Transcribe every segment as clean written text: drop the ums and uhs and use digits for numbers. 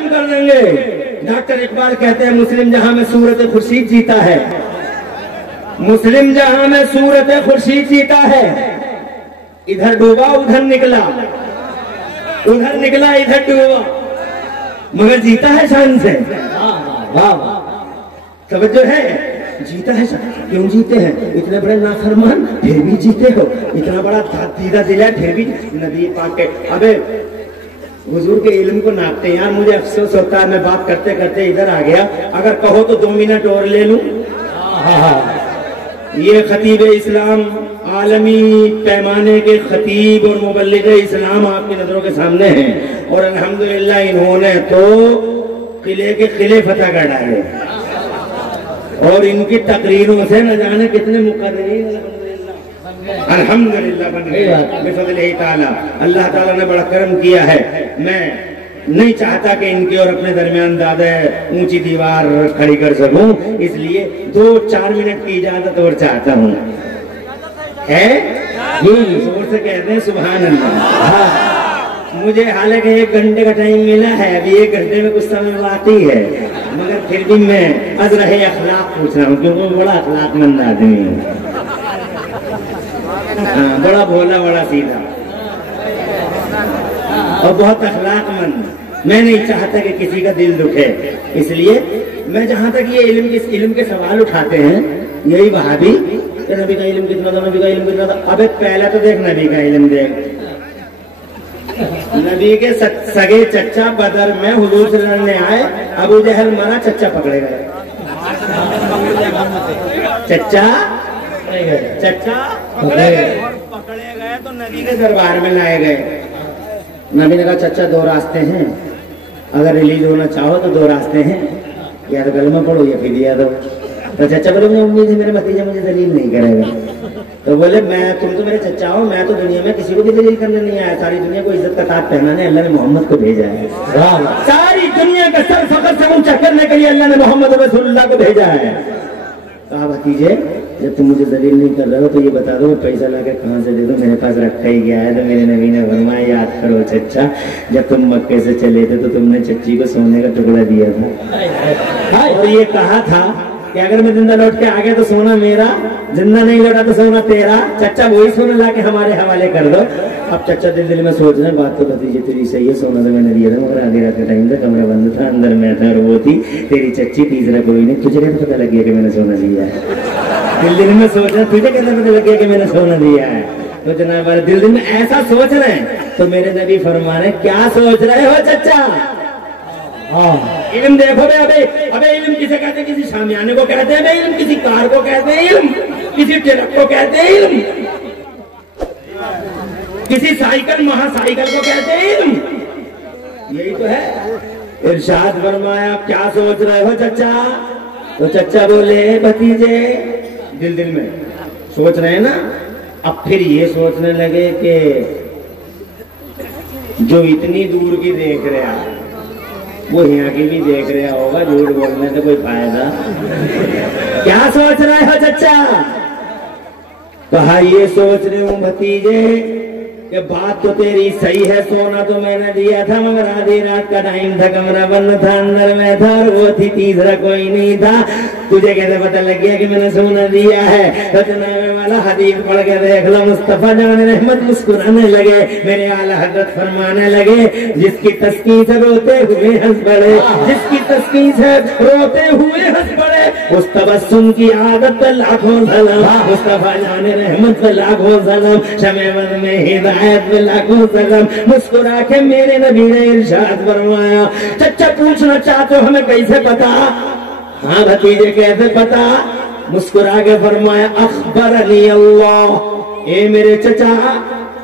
खत्म कर देंगे। डॉक्टर इकबाल कहते हैं मुस्लिम जहां में सूरत खुर्शीद जीता है, मुस्लिम जहां में सूरत खुर्शीद जीता है। इधर डूबा उधर निकला, उधर निकला इधर डूबा, मगर जीता है शान से। वाह तवज्जो है, जीता है शान। क्यों जीते हैं? इतने बड़े नाफरमान फिर भी जीते हो, इतना बड़ा दीदा दिल है फिर भी। नबी पाक के अबे हुजूर के इल्म को नापते हैं यार। मुझे अफसोस होता है, मैं बात करते करते इधर आ गया। अगर कहो तो 2 मिनट और ले लूं। ये खतीब इस्लाम, आलमी पैमाने के खतीब और मुबल्लिग इस्लाम आपकी नजरों के सामने हैं। और अल्हम्दुलिल्लाह इन्होंने तो किले के किले फतह कर डाले और इनकी तकरीरों से न जाने कितने मुकर्ररीन अल्हम्दुलिल्लाह बन गए बिफज़लिही ताला। अल्लाह ताला ने बड़ा करम किया है। मैं नहीं चाहता कि इनके और अपने दरमियान ज्यादा ऊंची दीवार खड़ी कर सकूं, इसलिए 2-4 मिनट की इजाजत और चाहता हूं। है जोर से कहते हैं सुभान अल्लाह। मुझे हालांकि 1 घंटे का टाइम मिला है, अभी 1 घंटे में कुछ समझ आती है, मगर फिर भी मैं अज़रहे अखलाक पूछ रहा हूँ क्योंकि वो बड़ा अखलाकमंद आदमी है। बड़ा भोला, बड़ा सीधा और बहुत अखलाकमंद। मैं नहीं चाहता कि किसी का दिल दुखे, इसलिए मैं जहां तक ये इल्म के सवाल उठाते हैं, यही वहाबी नबी का इल्म कितना था, नबी का इल्म कितना था। अबे पहले तो देख नबी का इल्म देख। नबी के सगे चच्चा बदर में हुजूर से लड़ने आए, अबू जहल मरा, चच्चा पकड़े गए। चच्चा पकड़े गए तो नबी के दरबार में लाए गए। नबी ने कहा चच्चा 2 रास्ते हैं, अगर रिलीज होना चाहो तो 2 रास्ते हैं, या तो कलमा पढ़ो या फिदिया दो। तो चच्चा बोले मुझे उम्मीद है मेरे भतीजा मुझे दलील नहीं करेगा। तो बोले तुम तो मेरे चच्चा हो, मैं तो दुनिया में किसी को भी दलील करने नहीं आया, सारी दुनिया को इज्जत का ताज पहनाने अल्लाह ने मोहम्मद को भेजा है। सारी दुनिया का सर फखर से ऊंचा करने के लिए अल्लाह ने मोहम्मद रसूलुल्लाह को भेजा है। कहा भतीजे जब तुम मुझे दलील नहीं कर रहे हो तो ये बता दो मैं पैसा लाके कहाँ से दे दूं, मेरे पास रखा ही गया है। तो मेरे नबी ने फरमाया याद करो चच्चा, जब तुम मक्के से चले थे तो तुमने चच्ची को सोने का टुकड़ा दिया था और ये कहा था कि अगर मैं जिंदा लौट के आ गया तो सोना मेरा, जिंदा नहीं लौटा तो सोना तेरा। चच्चा वही सोना लाके हमारे हवाले कर दो। अब चच्चा दिल में सोच रहे बात तो भतीजे तेरी सही है, सोना तो मैंने दिया था मगर आधी रात का टाइम था, कमरा बंद था, अंदर मैं था और वो थी तेरी चच्ची, तीसरा कोई नहीं। तुझे कैसे पता लग गया कि मैंने सोना दिया है? दिल में सोच रहे तुझे कैसे पता लग गया कि मैंने सोना दिया है? तो जनाब दिल में ऐसा सोच रहे हैं तो मेरे नबी फरमा रहे क्या सोच रहे हो चच्चा? इल्म देखो बे, अबे इल्म किसे कहते हैं? किसी शामियाने को कहते हैं इल्म, किसी कार को कहते हैं इल्म, किसी ट्रक को कहते हैं इल्म, किसी साइकिल महासाइकिल को कहते हैं इल्म। यही तो है। इरशाद फरमाया क्या सोच रहे हो चच्चा? तो चच्चा बोले भतीजे दिल में सोच रहे हैं ना। अब फिर ये सोचने लगे कि जो इतनी दूर की देख रहा वो यहाँ की भी देख रहा होगा, झूठ बोलने से कोई फायदा। क्या सोच रहे हो चच्चा? कहा ये सोच रहे हूँ भतीजे कि बात तो तेरी सही है, सोना तो मैंने दिया था मगर आधी रात का टाइम था, कमरा बंद था, अंदर में था और वो थी, तीसरा कोई नहीं था। तुझे कैसे पता लग गया कि मैंने सोना दिया है? तो जनाब वाला हदीस पढ़ के देख लो। मुस्तफा जान रहमत मुस्कुराने लगे, मेरे आला हजरत फरमाने लगे जिसकी तस्कीन से रोते हुए हंस पड़े, जिसकी तस्कीन से रोते हुए हंस पड़े, उस तबस्सुम की आदत पे लाखों सलाम। मुस्तफा जान रहमत पे लाखों सलाम, शमेवत में हिदायत पे लाखों सलाम। मुस्कुरा के मेरे नबी ने इरशाद फरमाया चच्चा पूछना चाहते हो हमें कैसे पता? हाँ भतीजे कैसे पता? मुस्कुरा के फरमाया अखबरनी अल्लाह, ए मेरे चचा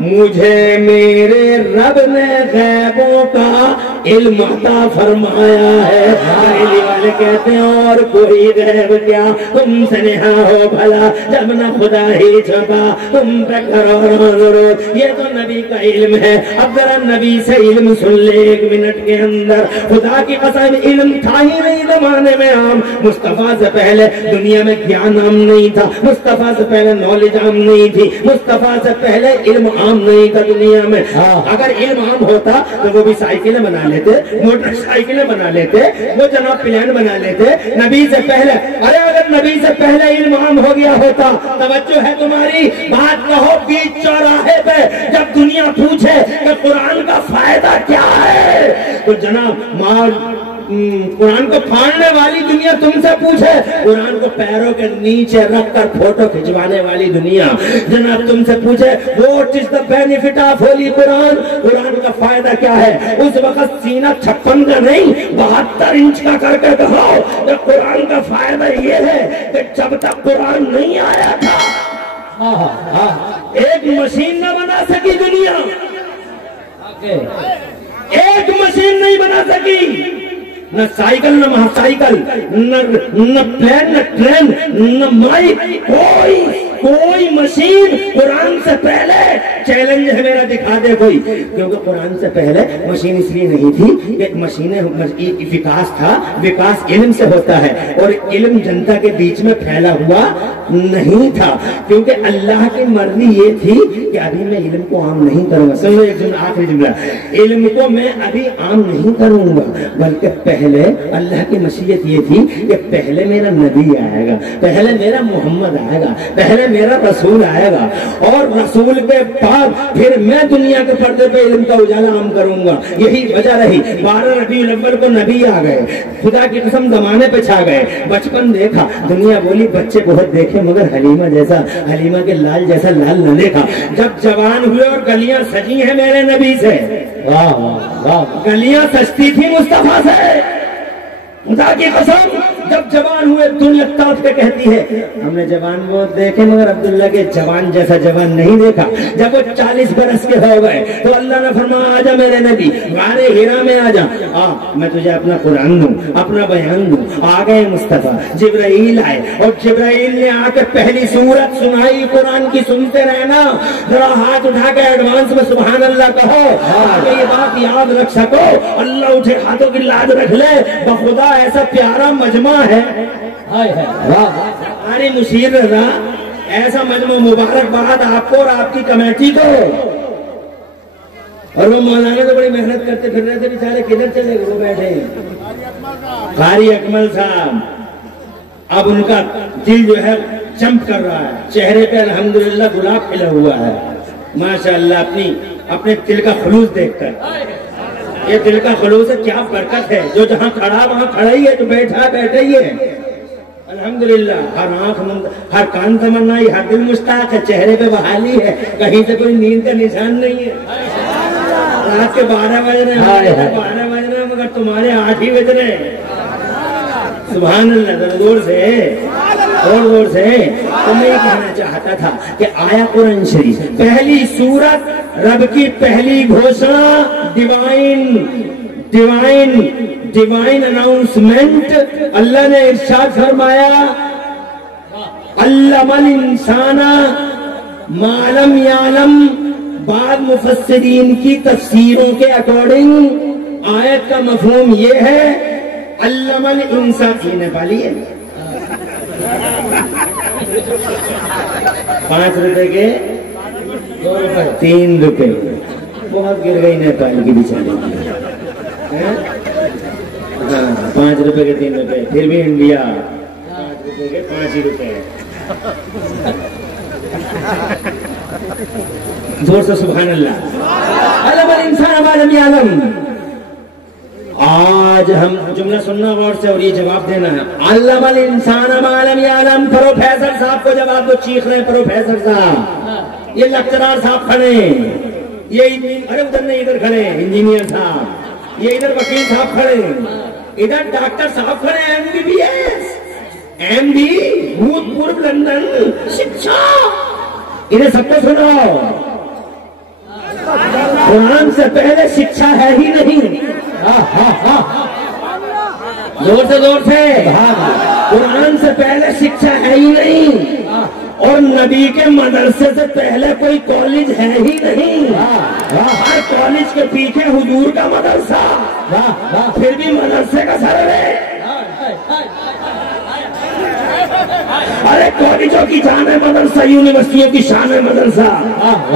मुझे मेरे रब ने गैबों का इल्म अता फरमाया है। बरेली वाले कहते हैं और कोई गैब क्या, तुमसे नेहा हो भला जब न खुदा ही छुपा, तुम पे करो रोज। ये तो नबी का इल्म है। अब जरा नबी से इल्म सुन ले 1 मिनट के अंदर। खुदा की कसम इल्म था ही नहीं जमाने में आम। मुस्तफा से पहले दुनिया में ज्ञान आम नहीं था, मुस्तफा से पहले नॉलेज आम नहीं थी, मुस्तफा से पहले इल्म आम नहीं था दुनिया में। अगर इल्म आम होता तो वो भी साइकिलें बना लेते, मोटरसाइकिलें बना लेते, वो जनाब प्लेन बना लेते नबी से पहले। अरे अगर नबी से पहले इल्म आम हो गया होता, तवज्जो है तुम्हारी बात कहो, बीच चौराहे पे जब दुनिया पूछे कि कुरान का फायदा क्या है, तो जनाब कुरान को फाड़ने वाली दुनिया तुमसे पूछे, कुरान को पैरों के नीचे रखकर फोटो खिंचवाने वाली दुनिया जनाब तुमसे पूछे what is the benefit of Holi Quran, Quran का फायदा क्या है, उस वक्त सीना 56 का नहीं 72 इंच का करके कहो तो कुरान का फायदा ये है कि जब तक कुरान नहीं आया था एक मशीन न बना सकी दुनिया, एक मशीन नहीं बना सकी, न साइकिल न महासाइकिल, न प्लेन न ट्रेन न माइक, कोई मशीन कुरान से पहले। चैलेंज है मेरा, दिखा दे कोई, क्योंकि कुरान से पहले मशीन इसलिए नहीं थी कि मशीनें विकास था, विकास इल्म से होता है और इल्म जनता के बीच में फैला हुआ नहीं था, क्योंकि अल्लाह की मर्जी ये थी कि अभी मैं इल्म को आम नहीं करूंगा। सुनो एक जुमला, आखिरी जुमला, इल्म को मैं अभी आम नहीं करूंगा, बल्कि पहले अल्लाह की मशीयत ये थी कि पहले मेरा नबी आएगा, पहले मेरा मोहम्मद आएगा, पहले मेरा रसूल आएगा और रसूल के बाद फिर मैं दुनिया के पर्दे पे इल्म का उजाला आम करूंगा। यही वजह रही 12 रबीउल अव्वल को नबी आ गए, खुदा की कसम जमाने पे छा गए। बचपन देखा, दुनिया बोली बच्चे बहुत देखे मगर हलीमा जैसा, हलीमा के लाल जैसा लाल न देखा। जब जवान हुए और गलियां सजी हैं मेरे नबी से, वाह वाह, गलियां सजती थी मुस्तफा से, खुदा की कसम। जब जवान हुए दुनिया तड़प के कहती है हमने जवान बहुत देखे मगर अब्दुल्ला के जवान जैसा जवान नहीं देखा। जब वो 40 बरस के हो गए तो अल्लाह ने फरमाया आजा मेरे नबी, गारे हीरा में आजा, मैं तुझे अपना कुरान दूं, अपना बयान दूं। आ गए मुस्तफा, जिब्राइल आए और जिब्राइल ने आकर पहली सूरत सुनाई कुरान की, सुनते रहना। जरा हाथ उठा के एडवांस में सुभान अल्लाह कहो, आगे ये बात याद रख सको, अल्लाह उठे हाथों की लाज रख ले। बखुदा ऐसा प्यारा मजमा है, अरे मुशीर रजा, ऐसा मजमा, मुबारकबाद आपको और आपकी कमेटी को। और वो मौलाना तो बड़ी मेहनत करते फिर रहे थे बेचारे, किधर चले गए, वो बैठे कारी अकमल साहब। अब उनका दिल जो है चमक कर रहा है, चेहरे पे अल्हम्दुलिल्लाह गुलाब खिला हुआ है माशाअल्लाह, अपने दिल का खुलूस देखकर। ये दिल का खुलूस है, क्या बरकत है, जो जहाँ खड़ा वहाँ खड़ा ही है, जो बैठा बैठा ही है अल्हम्दुलिल्लाह। हर आंख हर कान तमन्नाई, हर दिल मुश्ताक है, चेहरे पे बहाली है, कहीं से कोई नींद का निशान नहीं है। रात के 12 बज रहे हैं, 12 बज रहे हैं मगर तुम्हारे 8 ही बज रहे हैं। सुभान अल्लाह, जोर से और जोर से। तो मैं ये कहना चाहता था कि आया कुरान शरीफ, पहली सूरत, रब की पहली घोषणा, डिवाइन अनाउंसमेंट। अल्लाह ने इरशाद फरमाया अल्लमल इंसाना मालम यालम। बाद मुफस्सिरीन की तफसीरों के अकॉर्डिंग आयत का मफहूम ये है अल्लमल इंसान, ये नेपाली है 5 रुपए के 2 रुपए 3 रुपए, बहुत गिर गई नेपाल की बेचारी। हाँ 5 रुपए के 3 रुपए, फिर भी इंडिया 5 रुपए के 5 ही रुपए। जोर से सुभान अल्लाह। अल्लमल इंसान मालम यालम। आज हम जुमला सुनना गौर से और ये जवाब देना है। अल्लमल इंसान मालम यालम। प्रोफेसर साहब को जवाब दो, चीख रहे हैं प्रोफेसर साहब, ये लेक्चरर साहब खड़े, ये अरे उधर नहीं इधर खड़े इंजीनियर साहब, ये इधर वकील साहब खड़े, इधर डॉक्टर साहब खड़े, MBBS MD भूतपूर्व लंदन शिक्षा, इन्हें सबको सुनाओ। कुरान से पहले शिक्षा है ही नहीं। जोर से कुरान से पहले शिक्षा है ही नहीं, और नबी के मदरसे से पहले कोई कॉलेज है ही नहीं। हर कॉलेज के पीछे हुजूर का मदरसा, फिर भी मदरसे का सर्वे। अरे कॉलेजों की जान है मदरसा, यूनिवर्सिटियों की शान है मदरसा।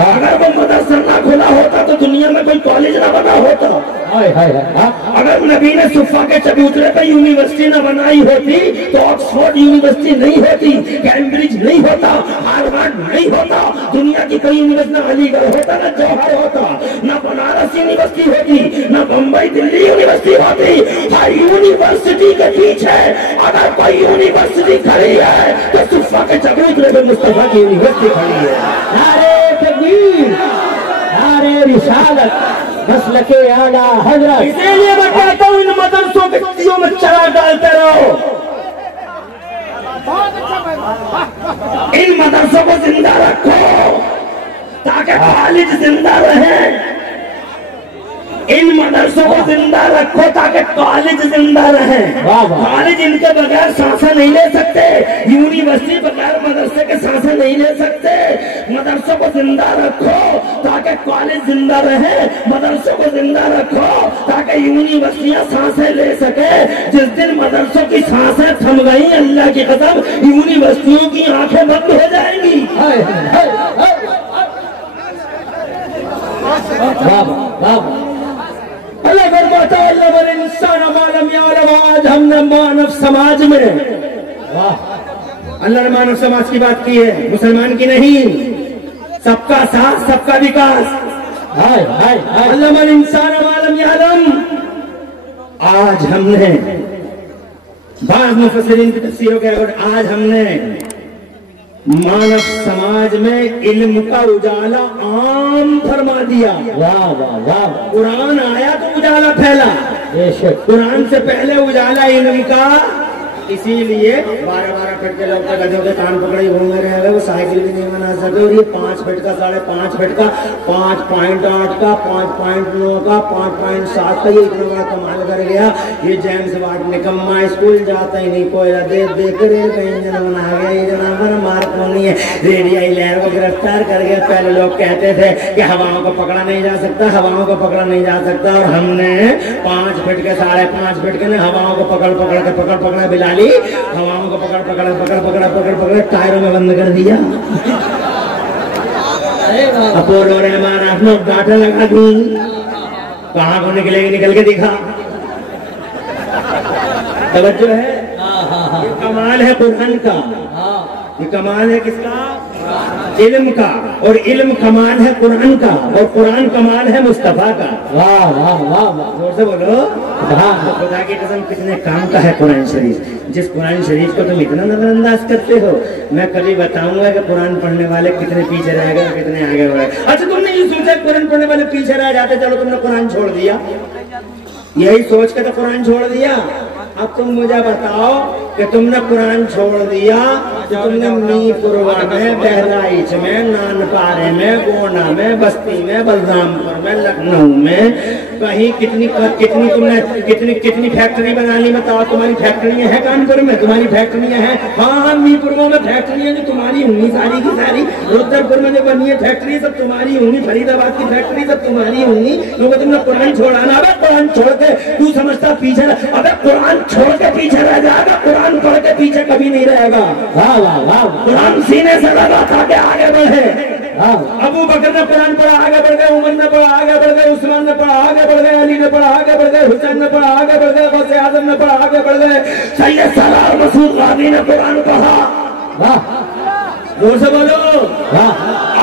अगर वो मदरसा ना खुला होता तो दुनिया में कोई कॉलेज ना बना होता। अगर नबी ने सुफा के चबूतरे पे यूनिवर्सिटी न बनाई होती तो ऑक्सफोर्ड यूनिवर्सिटी नहीं होती, कैम्ब्रिज नहीं होता, हार्वर्ड नहीं होता, दुनिया की कोई यूनिवर्सिटी, न अलीगढ़ होता, न जौहर होता, न बनारस यूनिवर्सिटी होती, न बम्बई दिल्ली यूनिवर्सिटी होती। हर यूनिवर्सिटी के पीछे अगर कोई यूनिवर्सिटी खड़ी है तो सुफा के चबूतरे पे मुस्तफा की यूनिवर्सिटी खड़ी है। नारे तकबीर, नारे रिसालत, मसलके आला हजरत। इसीलिए मैं कहता हूँ इन मदरसों के चीजों में चरा डालते रहो, इन मदरसों को जिंदा रखो ताकि कॉलेज जिंदा रहे। इन मदरसों को जिंदा रखो ताकि कॉलेज जिंदा रहे। कॉलेज इनके बगैर सांसें नहीं ले सकते, यूनिवर्सिटी बगैर मदरसे के सांसें नहीं ले सकते। मदरसों को जिंदा रखो ताकि कॉलेज जिंदा रहे, मदरसों को जिंदा रखो ताकि यूनिवर्सिटियां सांसें ले सके। जिस दिन मदरसों की सांसें थम गई, अल्लाह की कसम, यूनिवर्सिटियों की आंखें बंद हो जाएंगी। अल्लाह फरमाता है अल्लाह इंसान मालम यालम। आज हमने मानव समाज में, अल्लाह ने मानव समाज की बात की है, मुसलमान की नहीं। सबका साथ, सबका विकास। अल्लाह इंसान मालम यालम। आज हमने बाद मुफस्सिरीन की तफसीरों के अगर आज हमने मानव समाज में इल्म का उजाला आम फरमा दिया। वाह वाह वाह। कुरान आया तो उजाला फैला, कुरान से पहले उजाला इल्म का। इसीलिए 12-12 फीट के लोग तो गधों के कान पकड़े घूमे रहे हैं, वो साइकिल भी नहीं बना सके। और ये 5 फीट का, 5.5 फीट का, 5.8 का, 5.9 का, 5.7 का, ये इतना बड़ा कमाल कर गया। ये जेम्स वाट निकम्मा स्कूल जाता ही नहीं, कोयला देख रेल का इंजन बना गया। ये जनाब मार्कोनी है, रेडियाई लहर को गिरफ्तार कर गया। पहले लोग कहते थे कि हवाओं को पकड़ा नहीं जा सकता, हवाओं को पकड़ा नहीं जा सकता, और हमने 5 फीट के, 5.5 फीट के हवाओं को पकड़ बिला ली, हवाओं को पकड़ टायरों में बंद कर दिया। अपोलो रहमान आपने डाटा लगा दी, कहाँ को निकलेगी, निकल के दिखा। तवज्जो है, ये कमाल है कुरान का, ये कमाल है किसका? इल्म का। और इल्म कमाल है कुरान का, और कुरान कमाल है मुस्तफा का। वाह वाह वाह वाह, जोर से बोलो। खुदा की कसम कितने काम का है कुरान शरीफ। जिस कुरान शरीफ को तुम इतना नजरअंदाज करते हो, मैं कभी बताऊंगा कि कुरान पढ़ने वाले कितने पीछे रह गए, कितने आगे हो गए। अच्छा, तुमने ये सोचा कुरान पढ़ने वाले पीछे रह जाते, चलो तुमने कुरान छोड़ दिया, यही सोच के तो कुरान छोड़ दिया। अब तुम मुझे बताओ कि तुमने कुरान छोड़ दिया, तुमने मीरपुरवा में, बहराइच में, नानपारे में, गोंडा में, बस्ती में, बलरामपुर में, लखनऊ में, कहीं कितनी फैक्ट्री बना ली। बताओ, तुम्हारी फैक्ट्रियां हैं कानपुर में, तुम्हारी फैक्ट्रियां हैं। हाँ, मीरपुरवा में फैक्ट्रियां जो तुम्हारी होंगी सारी की सारी, रुद्रपुर में जो बनी है फैक्ट्री सब तुम्हारी होंगी, फरीदाबाद की फैक्ट्री सब तुम्हारी होंगी, क्योंकि तुमने कुरान छोड़ाना। अबे कुरान छोड़ के तू समझता पीछे, अबे कुरान छोड़ के पीछे रह जाएगा, कुरान पढ़ के पीछे कभी नहीं रहेगा। वाह वाह वाह। कुरान सीने से लगा था कि आगे बढ़े। अबू बकर ने कुरान पढ़ा, आगे बढ़ गए, उमर ने पढ़ा, आगे बढ़ गए, उस्मान ने पढ़ा, आगे बढ़ गए, अली ने पढ़ा, आगे बढ़ गए, हुसैन ने पढ़ा, आगे बढ़ गए, गौसे आजम ने पढ़ा, आगे बढ़ गए, सैयद सलार मसूद गाजी ने कुरान पढ़ा। वाह, जोर से बोलो।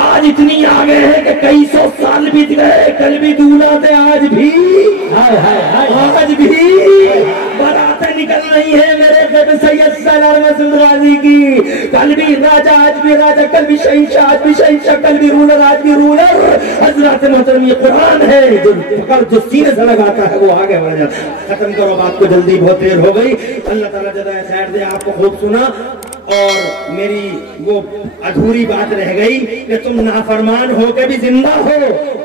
आज इतनी आगे है कि कई 100 साल बीत गए, कल भी दूल्हा थे, आज भी बारातें निकल रही है मेरे सैयद सलार मसूद गाजी की। कल भी राजा, आज भी राजा, कल भी शहंशाह, आज भी शहंशाह, कल भी रूलर, आज भी रूलर। हजरत मोहतरम, ये कुरान है जो पकड़, जो सीने से लगाता है वो आगे बढ़ जाता। खत्म करो बात को, जल्दी बहुत देर हो गई। अल्लाह ताला जज़ाए खैर दे, आपको खूब सुना। और मेरी वो अधूरी बात रह गई कि तुम नाफरमान हो के भी जिंदा हो,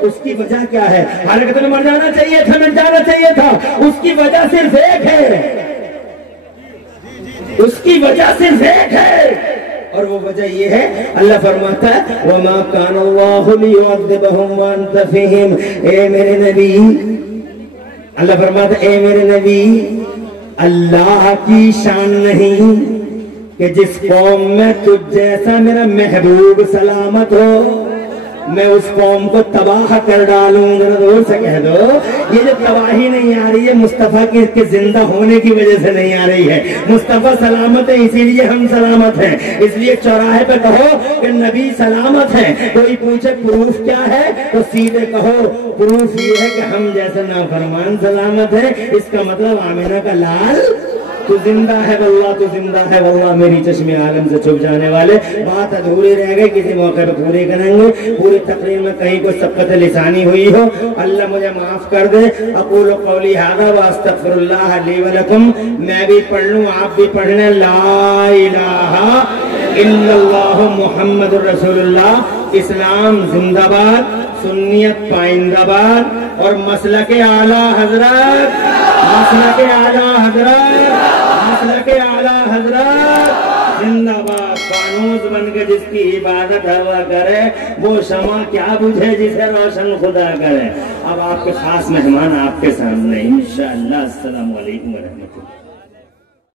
उसकी वजह क्या है? हालांकि तुम्हें मर जाना चाहिए था, मिट जाना चाहिए था, उसकी वजह सिर्फ एक है, उसकी वजह सिर्फ एक है, और वो वजह ये है, अल्लाह फरमाता है वमा कान अल्लाहु लियुअज़्ज़िबहुम व अंत फ़ीहिम। ए मेरे नबी, अल्लाह फरमाता है ए मेरे नबी, अल्लाह की शान नहीं कि जिस कौम में तुझ जैसा मेरा महबूब सलामत हो, मैं उस कौम को तबाह कर डालूं। जरा जोर से कह दो, ये जो तबाही नहीं आ रही है मुस्तफा के जिंदा होने की वजह से नहीं आ रही है। मुस्तफा सलामत है इसीलिए हम सलामत हैं। इसलिए चौराहे पे कहो कि नबी सलामत है। कोई पूछे प्रूफ क्या है तो सीधे कहो प्रूफ ये है कि हम जैसे नाफरमान सलामत है। इसका मतलब आमिना का लाल तू जिंदा है वल्लाह, तू जिंदा है वल्लाह। मेरी चश्मे आलम से छुप जाने वाले बात अधूरी रह गई, किसी मौके पर पूरी करेंगे। पूरी तकरीर में कहीं कोई सबकत लिसानी हुई हो अल्लाह मुझे माफ कर दे। अक़ूलु क़ौली हाज़ा व अस्तग़फ़िरुल्लाह ली व लकुम। मैं भी पढ़ लूं, आप भी पढ़ लें। ला इलाहा इल्लल्लाह मुहम्मदुर रसूलुल्लाह। इस्लाम जिंदाबाद, सुन्नियत पाइंदाबाद और मसलके आला हजरत, मसलके आला हजरत, मसलके आला हजरत जिंदाबाद। फानूस बन के जिसकी इबादत हवा करे वो शमा क्या बुझे जिसे रोशन खुदा करे। अब आपके खास मेहमान आपके सामने इंशाअल्लाह। अस्सलामु अलैकुम व रहमतुल्लाह।